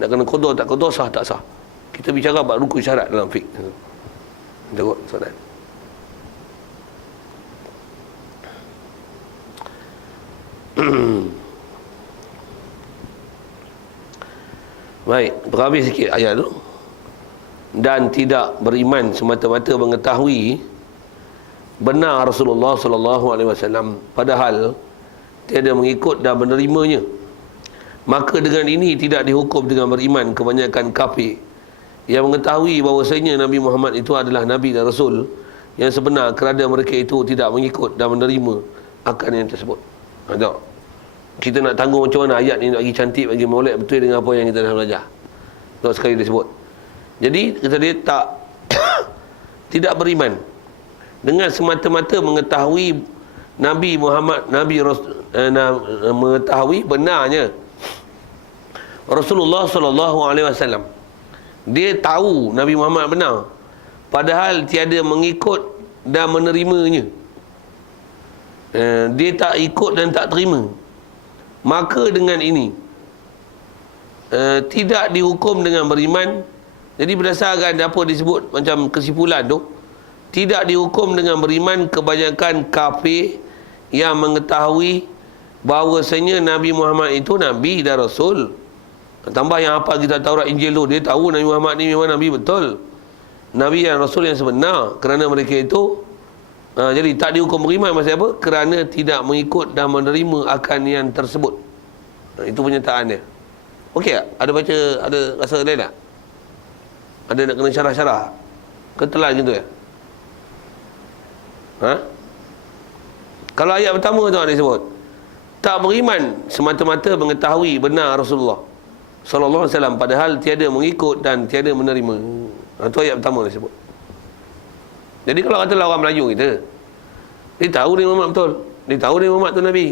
nak kena qada tak qada, sah tak sah. Kita bicara bab rukun syarat dalam fiqh. Tengok soalan. Baik, berhabis sikit ayat tu. Dan tidak beriman semata-mata mengetahui benar Rasulullah sallallahu alaihi wasallam, padahal tiada mengikut dan menerimanya. Maka dengan ini tidak dihukum dengan beriman kebanyakan kafir yang mengetahui bahawasanya Nabi Muhammad itu adalah Nabi dan Rasul yang sebenar, kerana mereka itu tidak mengikut dan menerima akan yang tersebut. Tengok, kita nak tanggung macam mana ayat ni nak bagi cantik, bagi molek betul dengan apa yang kita dah belajar. Tengok sekali disebut. Jadi kata dia tak tidak beriman dengan semata-mata mengetahui Nabi Muhammad, mengetahui benarnya Rasulullah sallallahu alaihi wasallam. Dia tahu Nabi Muhammad benar, padahal tiada mengikut dan menerimanya. Dia tak ikut dan tak terima. Maka dengan ini tidak dihukum dengan beriman. Jadi berdasarkan apa disebut macam kesimpulan tu, tidak dihukum dengan beriman kebanyakan kafir yang mengetahui bahawasanya Nabi Muhammad itu Nabi dan Rasul. Tambah yang hafal kita Taurat Injil tu, dia tahu Nabi Muhammad ni memang Nabi betul, Nabi dan Rasul yang sebenar. Kerana mereka itu jadi tak dihukum beriman. Maksud apa? Kerana tidak mengikut dan menerima akan yang tersebut. Itu penyertaannya. Okey tak? Ada baca, ada rasa lain tak? Ada nak kena syarah-syarah? Ketelan gitu ya? Kalau ayat pertama tu ada disebut tak beriman semata-mata mengetahui benar Rasulullah sallallahu alaihi wasallam, padahal tiada mengikut dan tiada menerima. Itu ayat pertama disebut. Jadi kalau katalah orang Melayu kita, dia tahu Nabi Muhammad betul, dia tahu Nabi Muhammad tu Nabi,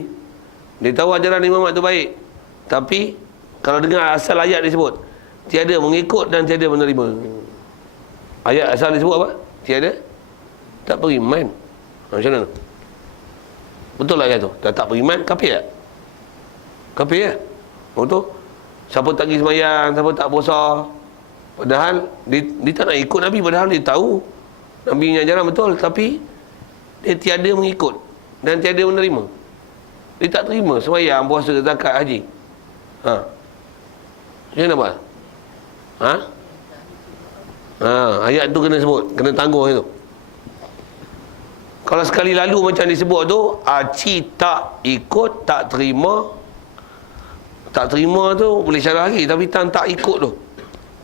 dia tahu ajaran Nabi Muhammad tu baik, tapi kalau dengar asal ayat disebut tiada mengikut dan tiada menerima. Ayat asal disebut apa? Tiada, tak beriman. Macam mana? Betul lah ayat tu? Tak beriman, kafir tak? Kafir ya? Betul? Siapa tak pergi sembahyang, siapa tak puasa, padahal dia tak nak ikut Nabi, padahal dia tahu Nabi punya ajaran betul, tapi dia tiada mengikut dan tiada menerima. Dia tak terima sembahyang, puasa, zakat, haji. Macam mana buat? Ayat tu kena sebut, kena tangguh itu. Kalau sekali lalu macam disebut tu, tak ikut, tak terima. Tak terima tu boleh syarah lagi, tapi tak ikut tu,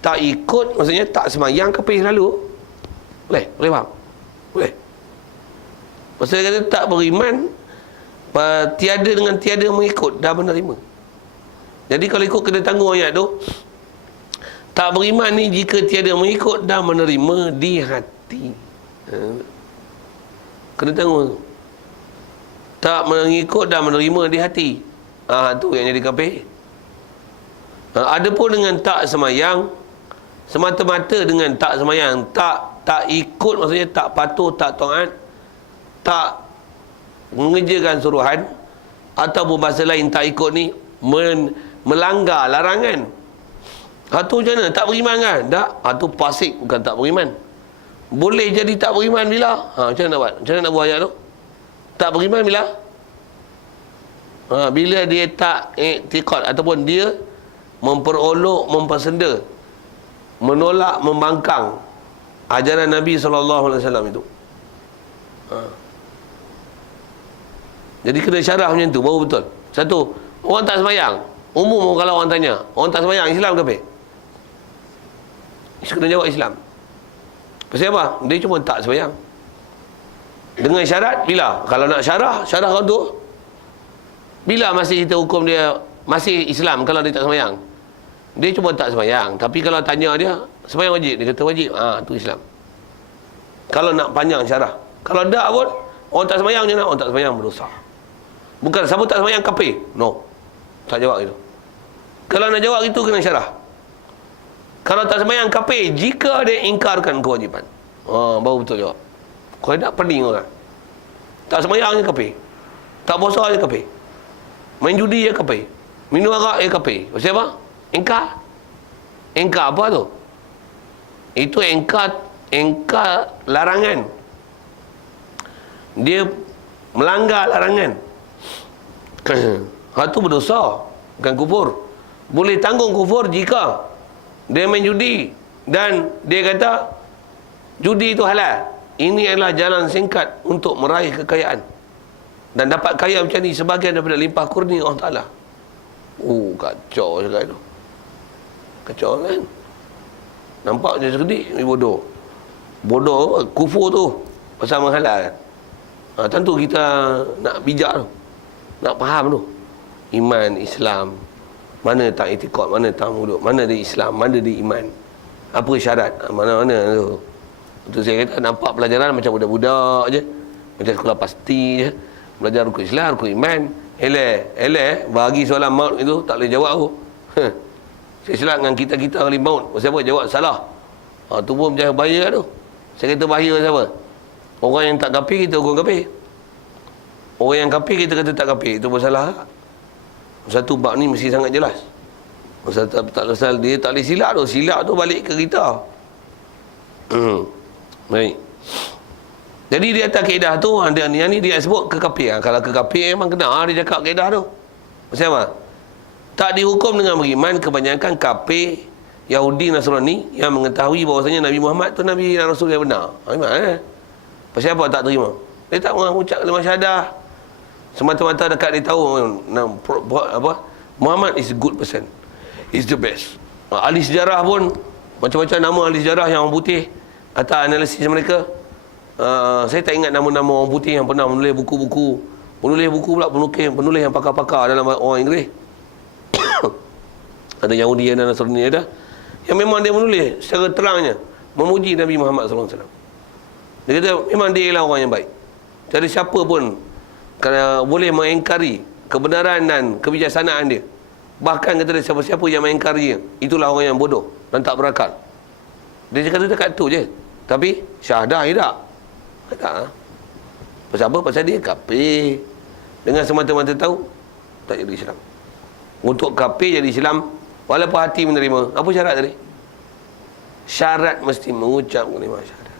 tak ikut maksudnya tak semayang kafir selalu. Boleh faham? Boleh. Maksudnya kata tak beriman tiada dengan tiada mengikut dan menerima. Jadi kalau ikut kena tanggung ayat tu, tak beriman ni jika tiada mengikut dan menerima di hati. Kena tanggung. Tak mengikut dan menerima di hati. Tu yang jadi kafir. Adapun dengan tak semayang, semata-mata dengan tak semayang, tak ikut maksudnya tak patuh, tak taat, tak mengerjakan suruhan, ataupun bahasa lain tak ikut ni melanggar larangan. Tu macam mana? Tak beriman kan? Tak. Tu fasik, bukan tak beriman. Boleh jadi tak beriman bila? Macam mana nak buat? Macam mana nak buat ayat tu? Tak beriman bila? Bila dia tak i'tiqad ataupun dia memperolok, mempersenda, menolak, membangkang ajaran Nabi SAW itu. Jadi kena syarah macam tu baru betul. Satu, orang tak sembahyang, umum kalau orang tanya, orang tak sembahyang Islam ke apa? Kena jawab Islam. Pasal apa? Dia cuma tak sembahyang. Dengan syarat bila? Kalau nak syarah kau tu, bila masih kita hukum dia masih Islam kalau dia tak sembahyang? Dia cuma tak sembahyang, tapi kalau tanya dia sembahyang wajib, dia kata wajib. Tu Islam. Kalau nak panjang syarah. Kalau tak pun orang tak sembahyang je nak, orang tak sembahyang berdosa. Bukan siapa tak sembahyang kafir. No. Tak jawab itu. Kalau nak jawab itu kena syarah. Kalau tak sembahyang kafir jika dia ingkarkan kewajipan. Baru betul jawab. Kalau tak pening orang. Tak sembahyang je kafir. Tak puasa je kafir. Main judi je kafir. Minum arak je kafir. Pasal apa? Ingkar. Engkar apa tu? Itu engkar larangan. Dia melanggar larangan. Hal tu berdosa, bukan kufur. Boleh tanggung kufur jika dia main judi dan dia kata judi itu halal. Ini adalah jalan singkat untuk meraih kekayaan dan dapat kaya macam ni sebahagian daripada limpah kurnia Allah Ta'ala. Kacau cakap tu. Kacau kan? Nampak je cerdik ni bodoh. Bodoh kufur tu pasal menghalal. Tentu kita nak bijak tu, nak faham tu. Iman Islam, mana tak itikad, mana tak wuduk, mana dia Islam, mana dia iman, apa syarat, mana-mana tu. Itu saya kata nampak pelajaran macam budak-budak je, macam sekolah pasti je, belajar rukun Islam, rukun iman. Bagi soalan maut itu tak boleh jawab aku. Saya silap dengan kita kali maut. Siapa jawab salah? Tu pun macam bahaya tu. Saya kata bahaya siapa? Orang yang tak kafir kita hukum kafir. Orang yang kafir kita kata tak kafir. Itu masalah. Satu bab ni mesti sangat jelas. Pasal dia tak boleh silap tu. Silap tu balik ke kita. Baik. Jadi di atas kaedah tu, yang ni dia sebut kekafir. Kalau kekafir memang kena dia cakap kaedah tu. Maksud apa? Tak dihukum dengan beriman kebanyakan kafir Yahudi Nasrani yang mengetahui bahawasanya Nabi Muhammad tu Nabi dan Rasul yang benar. Iman Pasal apa tak terima? Dia tak mengucap kalimah syahadah. Semata-mata dekat dia tahu Muhammad is a good person. Is the best. Ahli sejarah pun macam-macam nama ahli sejarah yang orang putih atas analisis mereka. Saya tak ingat nama-nama orang putih yang pernah menulis buku-buku. Penulis buku pula penulis yang pakar-pakar dalam orang Inggeris. Ada Yahudi dan Nasrani ada. Yang memang dia menulis secara terangnya memuji Nabi Muhammad SAW. Dia kata memang dia ialah orang yang baik. Jadi siapa pun kalau boleh mengingkari kebenaran dan kebijaksanaan dia, bahkan kata dia siapa-siapa yang mengingkari itulah orang yang bodoh dan tak berakal. Dia cakap tu dekat tu je. Tapi syahadah tidak. Tak. Pasal apa? Pasal dia kafir. Dengan semata-mata tahu tak jadi Islam. Untuk kafir jadi Islam walaupun hati menerima. Apa syarat tadi? Syarat mesti mengucap kalimah syahadah.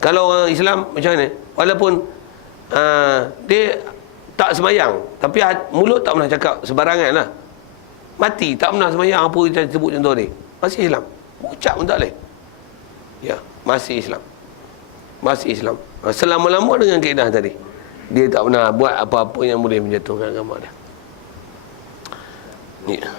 Kalau orang Islam macam mana? Walaupun dia tak semayang, tapi mulut tak pernah cakap sebarangan lah. Mati tak pernah semayang, apa yang sebut contoh ni, masih Islam. Ucap pun tak boleh. Ya, masih Islam. Masih Islam. Selama-lama dengan kaedah tadi. Dia tak pernah buat apa-apa yang boleh menjatuhkan agama dia. Ya.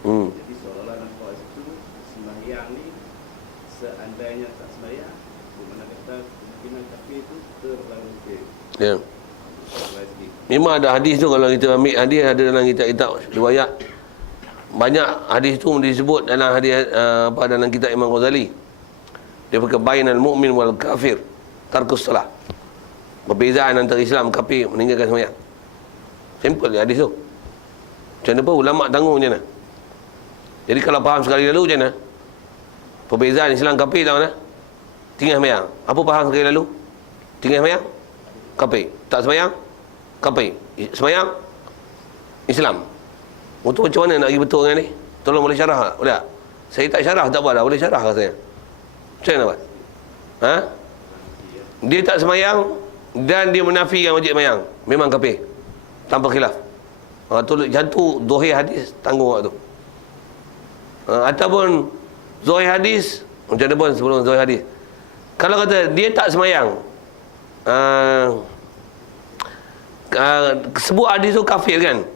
Jadi seolah-olah nampak itu sembahyang ni seandainya tak sembahyang, di mana kata kemungkinan kafir itu terlalu kecil. Ya. Memang ada hadis tu, kalau kita ambil hadis ada dalam kitab-kitab riwayat. Banyak hadis tu disebut dalam hadis dalam kitab Imam Ghazali. Dia berkata bainal mu'min wal kafir tarkus salah. Perbezaan antara Islam kafir meninggalkan sembahyang. Simple hadis tu. Macam mana pun ulama tanggung macam mana? Jadi kalau faham sekali lalu macam mana? Perbezaan Islam kafir tak mana? Tinggal sembahyang. Apa faham sekali lalu? Tinggal sembahyang? Kafir. Tak sembahyang? Kafir. Sembahyang? Islam. Untuk macam mana nak pergi betul dengan ni? Tolong boleh syarah tak? Boleh tak? Saya tak syarah tak apa dah. Boleh syarah rasanya. Macam mana buat? Dia tak sembahyang dan dia menafikan wajib sembahyang. Memang kafir. Tanpa khilaf. Tu dohir hadis tanggung waktu. Ataupun zohir hadis macam mana pun sebelum zohir hadis, kalau kata dia tak semayang, sebut hadis tu kafir kan,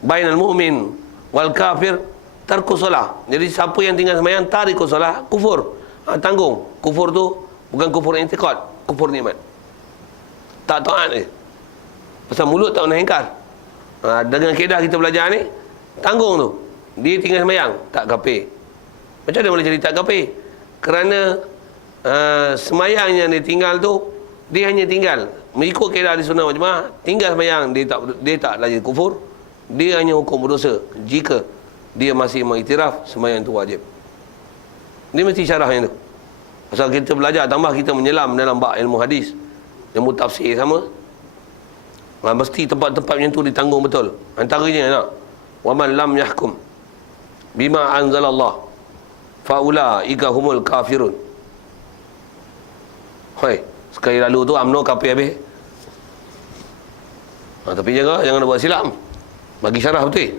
bainal mu'min wal kafir tarku solah. Jadi siapa yang tinggal semayang tariku solah, kufur. Tanggung. Kufur tu bukan kufur intikad, kufur nikmat. Tak taat dia. Pasal mulut tak pernah ingkar. Dengan kaedah kita belajar ni, tanggung tu. Dia tinggal semayang, tak kafir. Macam mana boleh jadi tak kafir? Kerana semayang yang dia tinggal tu, dia hanya tinggal mengikut kaedah di sunnah wal jemaah, tinggal semayang, dia tak lagi kufur. Dia hanya hukum berdosa jika dia masih mengiktiraf semayang itu wajib. Ini mesti syarah yang tu. Pasal kita belajar, tambah kita menyelam dalam bab ilmu hadis. ilmu tafsir sama. Mesti tempat-tempat macam tu ditanggung betul. Antaranya wa man lam yahkum bima anzalallah fa ulaika humul kafirun. Hoi, sekali lalu tu UMNO kafir habis. Tapi jangan buat silap. Bagi syarah betul.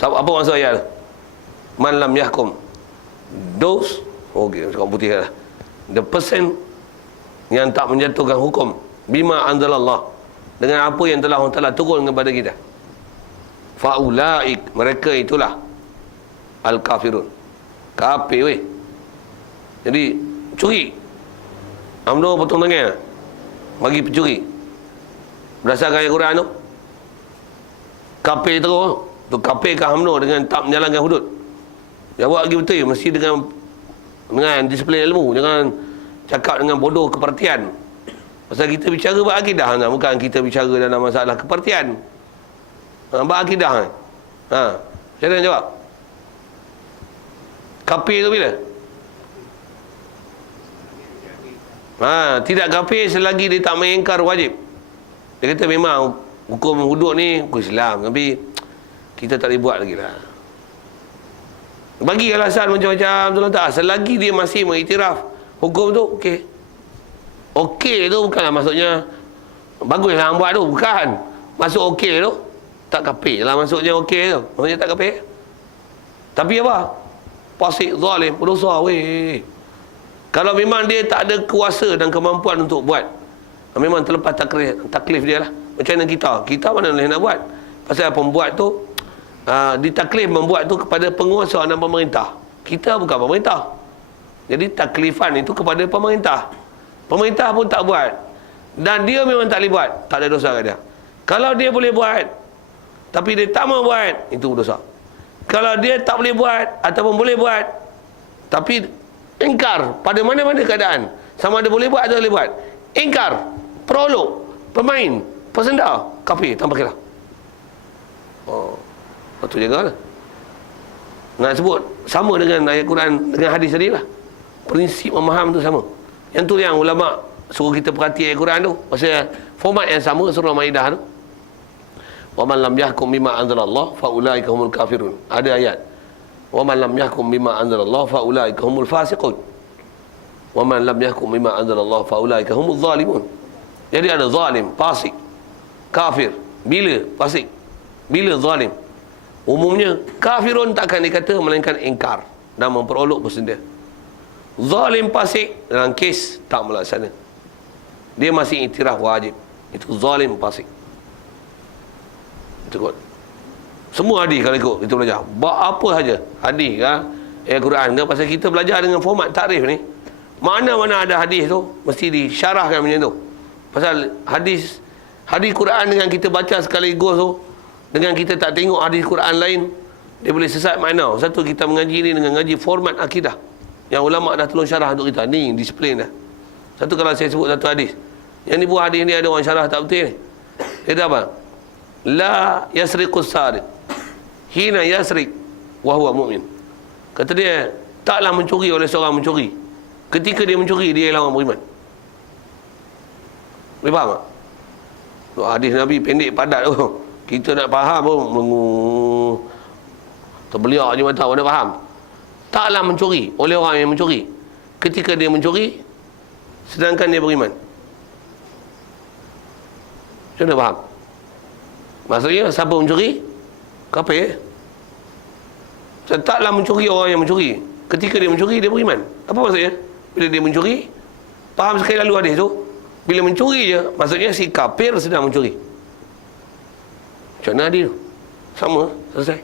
Apa maksud ayat? Man lam yahkum. Those, okey, cakap putih lah. The person yang tak menjatuhkan hukum bima anzalallah, dengan apa yang telah Allah Ta'ala turun kepada kita. Fa'ulaik, mereka itulah al-kafirun. Kafir weh. Jadi curi, UMNO potong tangan bagi pencuri berdasarkan ayat Quran tu. Kafir terus tu, kafirkan UMNO dengan tak menjalankan hudud. Jawab lagi betul, mesti dengan disiplin ilmu, jangan cakap dengan bodoh kepertian. Pasal kita bicara berakidah, bukan kita bicara dalam masalah kepertian. Berakidah. Macam mana jawab? Kafir tu bila? Tidak kafir selagi dia tak mengingkar wajib. Dia kata memang hukum hudud ni hukum Islam, tapi kita tak boleh buat lagi lah. Bagi alasan macam-macam tu tak. Selagi dia masih mengiktiraf hukum tu, okey. Okey tu bukanlah maksudnya baguslah hang buat tu, bukan. Masuk okey tu tak kafir lah maksudnya okey tu. Maksudnya tak kafir. Tapi apa? Fasik, zalim, berdosa weh. Kalau memang dia tak ada kuasa dan kemampuan untuk buat, memang terlepas taklif dia lah. Macam mana kita mana boleh nak buat? Pasal pembuat tu ditaklif membuat tu kepada penguasa dan pemerintah. Kita bukan pemerintah. Jadi taklifan itu kepada pemerintah. Pemerintah pun tak buat, dan dia memang tak boleh buat, tak ada dosa kat dia. Kalau dia boleh buat tapi dia tak mau buat, itu dosa. Kalau dia tak boleh buat ataupun boleh buat tapi ingkar pada mana-mana keadaan, sama ada boleh buat atau boleh buat, ingkar, perolok, pemain, pesenda, kafir tanpa kira. Patut jagalah. Nak sebut sama dengan ayat Quran dengan hadis tadi lah. Prinsip memaham tu sama. Yang tu yang ulama suruh kita perhati ayat Quran tu. Pasal format yang sama surah Maidah tu. Wa man lam yahkum bima anzalallah fa ulaika humul kafirun. Ada ayat. Wa man lam yahkum bima anzalallah fa ulaika humul fasiqun. Wa man lam yahkum bima anzalallah fa ulaika humuz zalimun. Jadi ada zalim, fasik, kafir. Bila fasik? Bila zalim? Umumnya kafirun takkan dikata melainkan ingkar dan memperolok bersedia. Zalim fasik dalam kes tak melaksana, dia masih iktiraf wajib. Itu zalim fasik. Itu kot. Semua hadis kalau ikut kita belajar. Apa saja hadis Quran ke, pasal kita belajar dengan format takrif ni. Mana-mana ada hadis tu mesti disyarahkan macam tu. Pasal hadis Quran dengan kita baca sekaligus tu, dengan kita tak tengok hadis Quran lain, dia boleh sesat makna. Satu, kita mengaji ni dengan ngaji format akidah yang ulama' dah tolong syarah untuk kita. Ni disiplin dah. Satu, kalau saya sebut satu hadis, yang ni buah hadis ni ada orang syarah tak betul ni. Dia kata apa? La yasriqus sariq hina yasriq wa huwa mu'min. Kata dia, taklah mencuri oleh seorang mencuri ketika dia mencuri dia ialah orang beriman. Boleh faham tak? Hadis Nabi pendek padat tu. Kita nak faham pun terbeliak je mata, nak faham. Taklah mencuri oleh orang yang mencuri ketika dia mencuri sedangkan dia beriman. Macam mana faham? Maksudnya siapa mencuri? Kafir. Taklah mencuri orang yang mencuri ketika dia mencuri dia beriman. Apa maksudnya? Bila dia mencuri, faham sekali lalu hadis tu, bila mencuri je maksudnya si kafir sedang mencuri. Macam mana dia? Sama, selesai.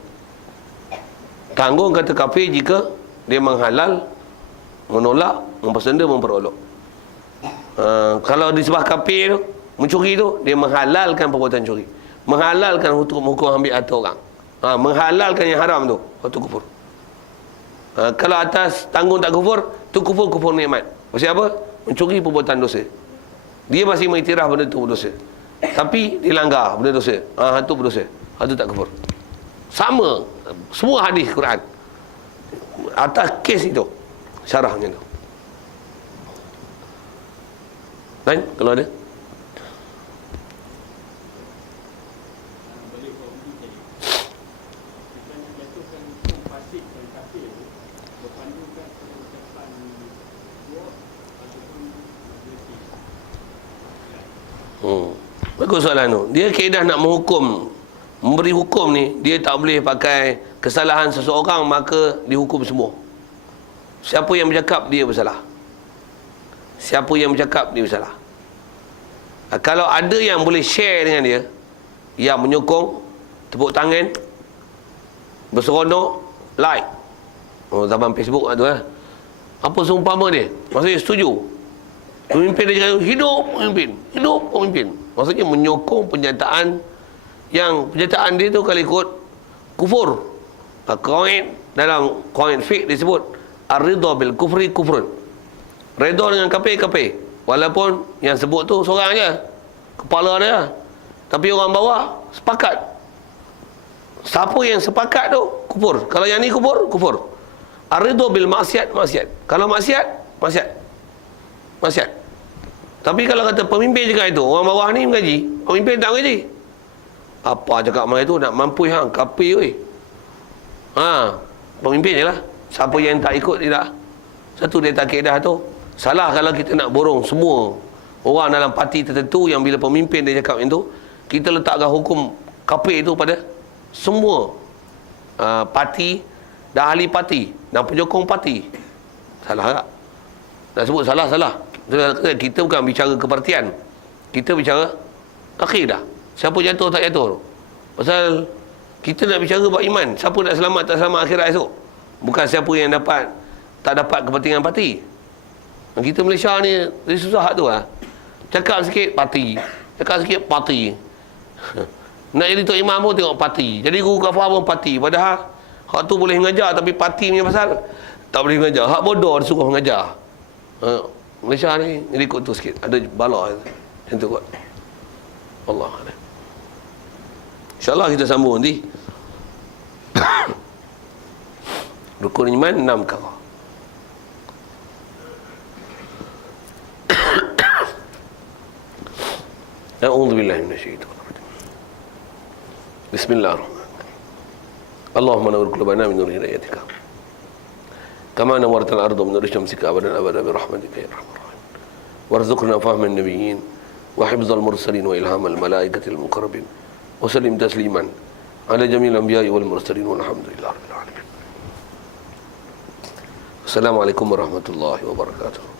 Tanggung kata kafir jika dia menghalal, menolak, mempersenda, memperolok. Kalau disebab kafir tu, mencuri tu, dia menghalalkan perbuatan curi, menghalalkan hukum ambil harta orang, menghalalkan yang haram tu, itu kufur. Kalau atas tanggung tak kufur, tu kufur nikmat. Maksud apa? Mencuri perbuatan dosa. Dia masih mengiktiraf benda tu berdosa, tapi dilanggar benda dosa, itu berdosa, itu tak kufur. Sama semua hadis Quran atas kes itu syarahnya tu. Lain kalau ada? Boleh berhenti tadi. Kita nak jatuhkan hukum fasik dan kafir berpandukan pada ucapan dua ataupun majoriti. Bagus soalan tu. Dia kaedah nak menghukum, memberi hukum ni, dia tak boleh pakai kesalahan seseorang maka dihukum semua. Siapa yang bercakap dia bersalah. Siapa yang bercakap dia bersalah. Kalau ada yang boleh share dengan dia, yang menyokong, tepuk tangan, berseronok, like. Oh, zaman Facebook tu lah. Apa seumpama dia? Maksudnya setuju. Pemimpin dia cakap, hidup pemimpin, hidup pemimpin. Maksudnya menyokong pernyataan yang pernyataan dia tu kalau ikut kufur. Qawaid, dalam qawaid fiqh disebut ar-ridha bil kufri kufrun. Redha dengan kafir. Walaupun yang sebut tu seorang aja, kepala dia. Tapi orang bawah sepakat. Siapa yang sepakat tu kufur. Kalau yang ni kufur, kufur. Ar-ridha bil maksiat, maksiat. Kalau maksiat, maksiat. Maksiat. Tapi kalau kata pemimpin cakap itu, orang bawah ni mengaji, pemimpin tak mengaji. Apa cakap mereka tu nak mampu hang kafir weh. Pemimpin je lah. Siapa yang tak ikut tidak. Satu dia tak kaedah tu. Salah kalau kita nak borong semua orang dalam parti tertentu yang bila pemimpin dia cakap itu, kita letakkan hukum kafir itu pada semua parti dan ahli parti dan penyokong parti. Salah tak? Nak sebut salah. Kita bukan bicara kepartian, kita bicara akidah. Siapa jatuh tak jatuh. Pasal kita nak bicara buat iman. Siapa nak selamat tak selamat akhirat esok. Bukan siapa yang tak dapat kepentingan parti. Kita Malaysia ni dia susah tu lah. Cakap sikit parti, cakap sikit parti. Nak jadi tok imam pun tengok parti. Jadi guru kafah pun parti. Padahal hak tu boleh mengajar, tapi parti punya pasal tak boleh mengajar. Hak bodoh disuruh mengajar. Malaysia ni jadi ikut tu sikit. Ada bala macam tu kot. Allah Allah. InsyaAllah kita sambung nanti. Rukun iman 6 perkara. A'udzubillahi minasyaitonir rajim. Bismillahirrahmanirrahim. Allahumma nawwir qulubana min nur hidayatika. Kama nawwartal arda min nur syamsika abadan abada bi rahmatika ya arhamar rahim. Warzuqna fahman nabiyyin wa hifdzal mursalin wa ilhamal malaikatil muqarrabin. Wa sallim tasliman ala jamil anbiya'i wal mursalin walhamdulillahi rabbil alamin. Assalamualaikum warahmatullahi wabarakatuh.